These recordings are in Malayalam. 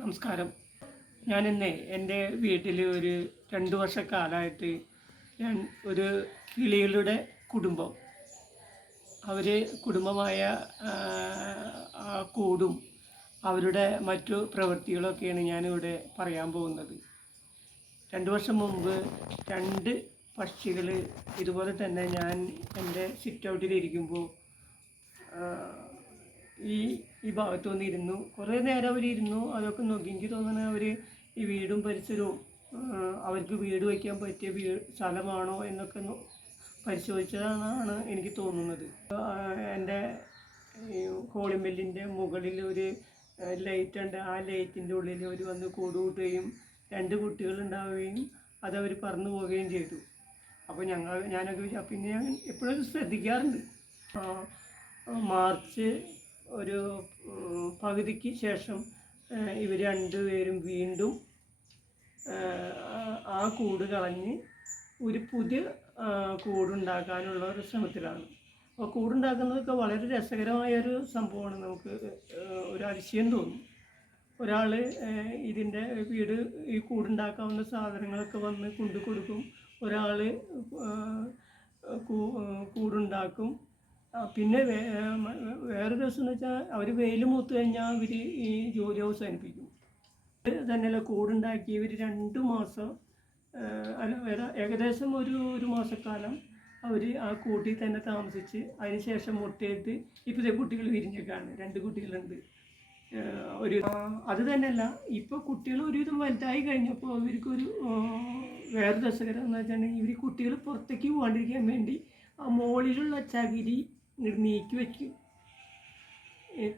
നമസ്കാരം. ഞാൻ ഇന്ന് എന്റെ വീട്ടിൽ ഒരു രണ്ട് വർഷക്കാലമായിട്ട് ഞാൻ ഒരു കിളികളുടെ കുടുംബം. അവർ കുടുംബമായ ആ കൂടും. അവരുടെ മറ്റു പ്രവൃത്തികളൊക്കെയാണ് ഞാനിവിടെ പറയാൻ പോകുന്നത്. രണ്ട് വർഷം മുമ്പ് രണ്ട് പക്ഷികൾ ഇതുപോലെ തന്നെ ഞാൻ എന്റെ സിറ്റ് ഔട്ടിലിരിക്കുമ്പോൾ ഈ ഈ ഭാഗത്ത് വന്നിരുന്നു. കുറേ നേരം അവർ ഇരുന്നു അതൊക്കെ നോക്കി. എനിക്ക് തോന്നുന്നത് അവർ ഈ വീടും പരിസരവും അവർക്ക് വീട് വയ്ക്കാൻ പറ്റിയ വീ സ്ഥലമാണോ എന്നൊക്കെ പരിശോധിച്ചതാണ് എനിക്ക് തോന്നുന്നത്. എന്റെ കോളിമെല്ലിന്റെ മുകളിൽ ഒരു ലൈറ്റ് ഉണ്ട്. ആ ലൈറ്റിന്റെ ഉള്ളിൽ അവർ വന്ന് കൂടുകൂട്ടുകയും രണ്ട് കുട്ടികൾ ഉണ്ടാവുകയും അതവർ പറന്നു പോവുകയും ചെയ്തു. അപ്പോൾ ഞങ്ങൾ ഞാനൊക്കെ പിന്നെ ഞാൻ എപ്പോഴും ശ്രദ്ധിക്കാറുണ്ട്. മാർച്ച് ഒരു പകുതിക്ക് ശേഷം ഇവർ രണ്ടുപേരും വീണ്ടും ആ- കൂട് കളഞ്ഞ് ഒരു പുതിയ കൂടുണ്ടാക്കാനുള്ള ഒരു ശ്രമത്തിലാണ്. അപ്പോൾ കൂടുണ്ടാക്കുന്നതൊക്കെ വളരെ രസകരമായ ഒരു സംഭവമാണ് നമുക്ക് ഒരു അതിശയം തോന്നും. ഒരാൾ ഇതിന്റെ വീട് ഈ കൂടുണ്ടാക്കാവുന്ന സാധനങ്ങളൊക്കെ വന്ന് കൊണ്ടു കൊടുക്കും ഒരാൾ കൂടുണ്ടാക്കും. പിന്നെ വേറെ രസം എന്ന് വെച്ചാൽ അവർ വെയിൽ മൂത്ത് കഴിഞ്ഞാൽ ഇവർ ഈ ജോലി അവസാനിപ്പിക്കും. തന്നെയല്ല കൂടുണ്ടാക്കി ഇവർ രണ്ട് മാസം അല്ല വേറെ- ഏകദേശം ഒരു ഒരു മാസക്കാലം അവർ ആ കൂട്ടിൽ തന്നെ താമസിച്ച് അതിന് ശേഷം മുട്ടയിട്ട് ഇപ്പോഴത്തെ കുട്ടികൾ വിരിഞ്ഞേക്കാണ്. രണ്ട് കുട്ടികളുണ്ട്. ഒരു അത് തന്നെയല്ല ഇപ്പോൾ കുട്ടികൾ ഒരുവിധം വലുതായി കഴിഞ്ഞപ്പോൾ ഇവർക്കൊരു വേറെ രസകരം എന്ന് വെച്ചിട്ടുണ്ടെങ്കിൽ ഇവർ കുട്ടികൾ പുറത്തേക്ക് പോകാണ്ടിരിക്കാൻ വേണ്ടി ആ മുകളിലുള്ള ചകിരി ഇങ്ങട് നീക്കി വയ്ക്കും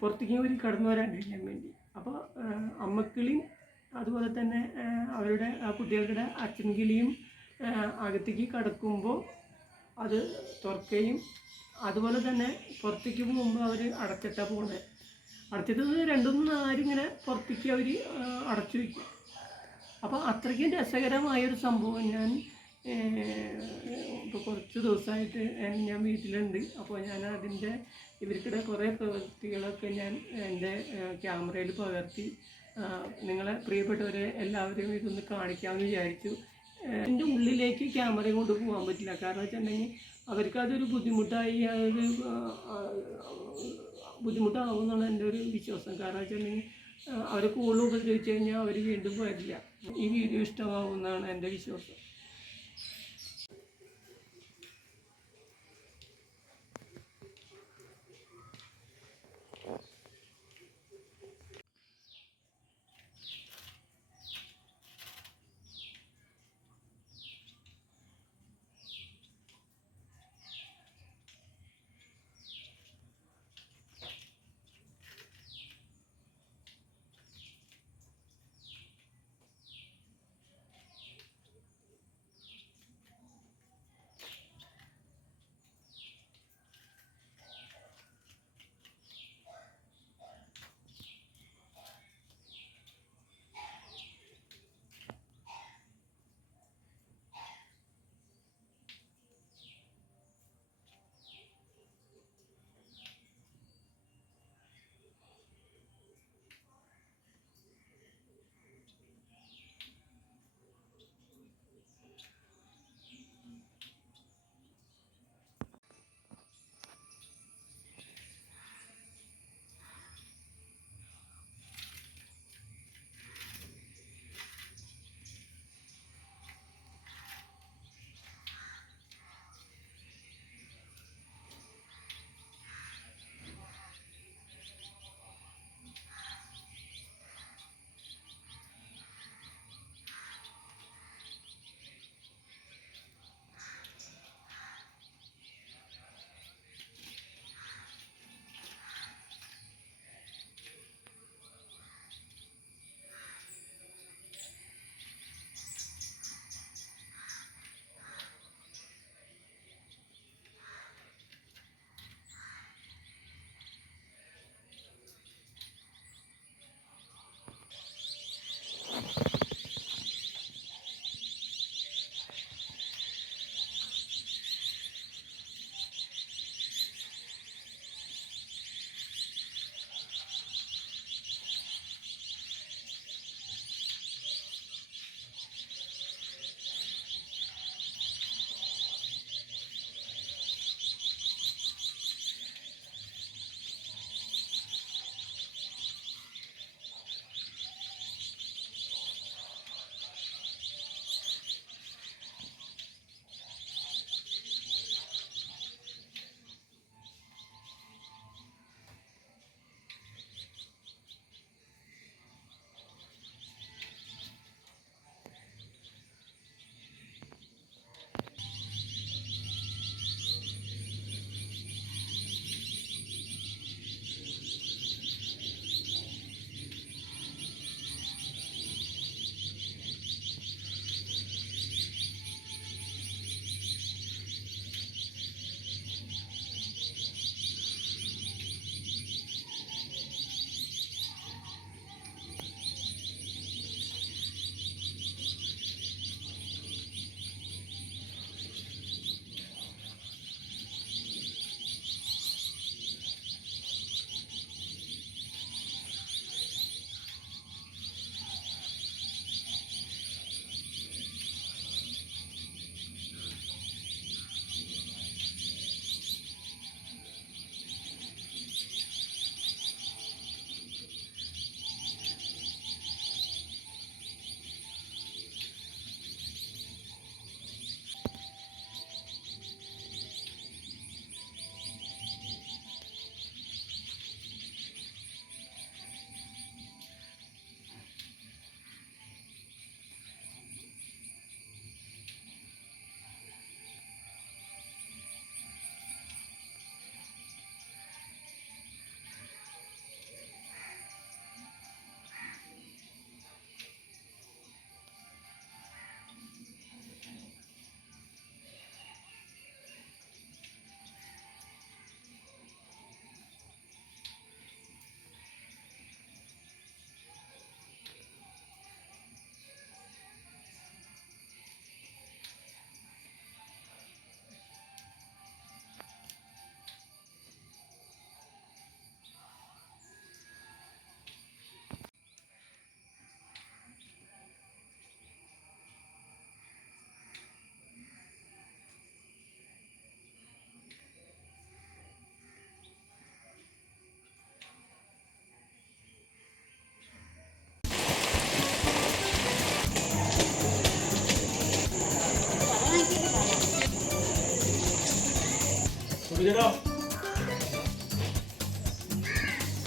പുറത്തേക്ക് ഒരു കടന്നു വരാണ്ടിരിക്കാൻ വേണ്ടി അപ്പോൾ അമ്മക്കിളിയും അതുപോലെ തന്നെ അവരുടെ ആ കുട്ടികളുടെ അച്ഛൻ കിളിയും അകത്തേക്ക് കടക്കുമ്പോൾ അത് തുറക്കുകയും അതുപോലെ തന്നെ പുറത്തേക്ക് പോകുമ്പോൾ അവർ അടച്ചിട്ടാണ് പോകുന്നത്. അടച്ചിട്ട് രണ്ടും ആരിങ്ങനെ പുറത്തേക്ക് അവർ അടച്ചു വയ്ക്കും. അപ്പോൾ അത്രയ്ക്കും രസകരമായൊരു സംഭവം ഞാൻ ഇപ്പോൾ കുറച്ച് ദിവസമായിട്ട് ഞാൻ- വീട്ടിലുണ്ട്. അപ്പോൾ ഞാൻ അതിന്റെ ഇവർക്കിടെ കുറേ പ്രവൃത്തികളൊക്കെ ഞാൻ എന്റെ ക്യാമറയിൽ പകർത്തി നിങ്ങളെ പ്രിയപ്പെട്ടവരെ എല്ലാവരെയും ഇതൊന്ന് കാണിക്കാമെന്ന് വിചാരിച്ചു. എന്റെ ഉള്ളിലേക്ക് ക്യാമറ കൊണ്ട് പോകാൻ പറ്റില്ല. കാരണം വെച്ചിട്ടുണ്ടെങ്കിൽ അവർക്കതൊരു ബുദ്ധിമുട്ടായി അത് ആ, ആ, ബുദ്ധിമുട്ടാവും എന്നാണ് എന്റെ ഒരു വിശ്വാസം. കാരണം വെച്ചിട്ടുണ്ടെങ്കിൽ അവരെ കൂടുതൽ ഉപദ്രവിച്ചു കഴിഞ്ഞാൽ അവർ വീണ്ടും വരില്ല. ഈ വീഡിയോ ഇഷ്ടമാവും എന്നാണ് എന്റെ വിശ്വാസം.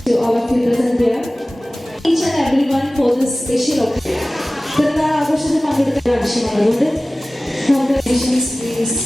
to all of you present here. Each and everyone for this special occasion. പിറന്നാൾ ആഘോഷത്തിൽ പങ്കെടുക്കാൻ ആവശ്യമാണ് അതുകൊണ്ട് congratulations please.